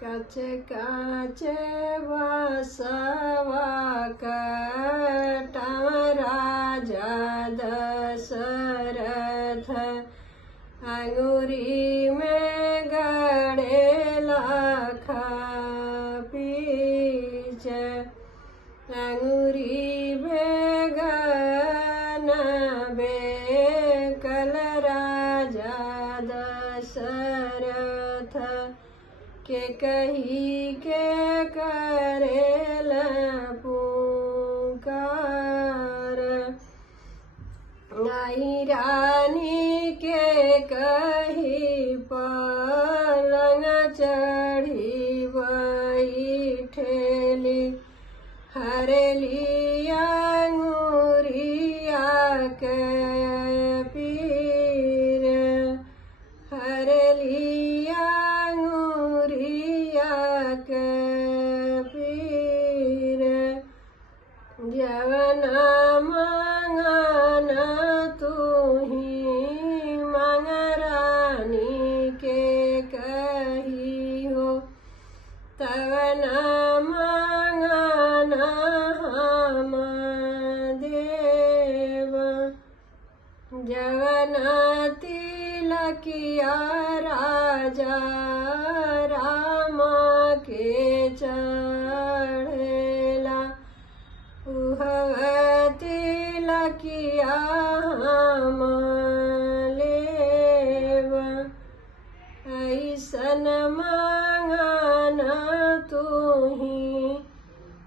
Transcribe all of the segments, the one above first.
काचे काचे बसवा कटा राजा दशरथ अंगूरी में गड़ेला खींच अंगूरी बेगन बेकल राजा दशरथ के कही के करेल पुकार आई रानी के कही पलंग चढ़ी बैठेली हरेली अंगूरिया के पीर हरेली अंगूरिया के पीर जवना मांगना तू ही मांग रानी के कही हो तवना मांगना हम देव जवना तिलकिया राजा राम के चढ़ेला उह तिलकिया हम लेव ऐसन मांगना तू ही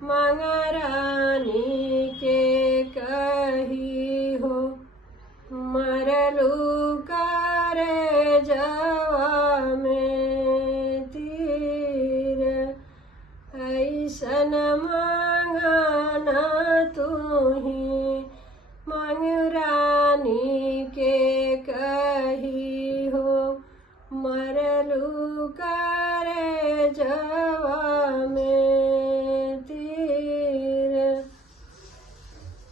मांग रानी के कही हो मरलू करे जवा में तीर ऐसन मांगना तू ही मांग रानी के कही हो मरलू करे जवा